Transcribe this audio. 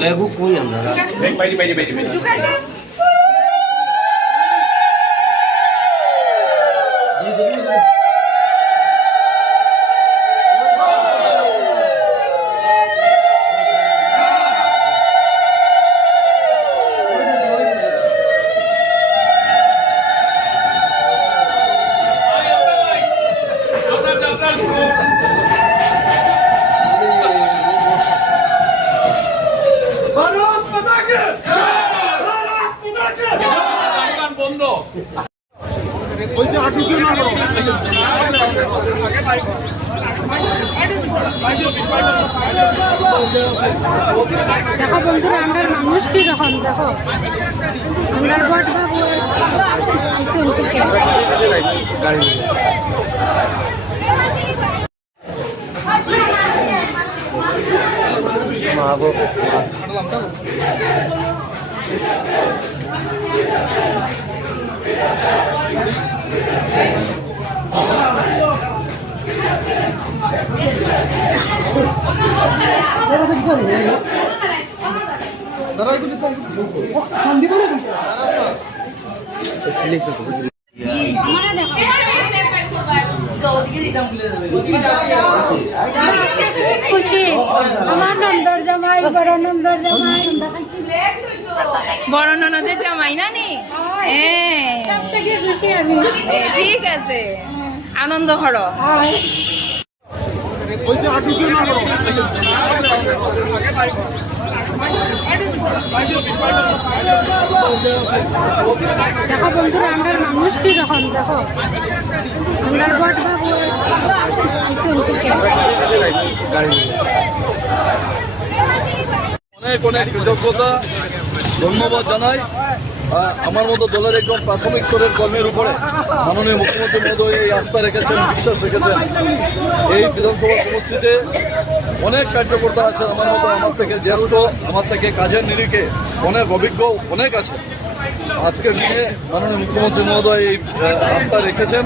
लेबू कोई अंदर देखो बंधुरा अंदर मानुष की देखो देखो अंदर बहुत ऐसे उनके खुशी আমার নন্দর জামাই বড় নন্দর জামাই বড় ননদের জামাই না নি সব থেকে খুশি আমি ঠিক আছে আনন্দ করো देखो बंधुरा अंदर मानुष की देखो देखो अंदर बहुत ऐसे उनके অনেক অনেক কৃতজ্ঞতা ধন্যবাদ জানাই আমার মতো দলের একদম প্রাথমিক স্তরের কর্মের উপরে মাননীয় মুখ্যমন্ত্রী মহোদয় এই আস্থা রেখেছেন, বিশ্বাস রেখেছেন। এই বিধানসভা সমষ্টিতে অনেক কার্যকর্তা আছে আমার মতো, আমার থেকে জ্যেষ্ঠ, আমার থেকে কাজের নিরিখে অনেক অভিজ্ঞ অনেক আছে। আজকের দিনে মাননীয় মুখ্যমন্ত্রী মহোদয় এই আস্থা রেখেছেন।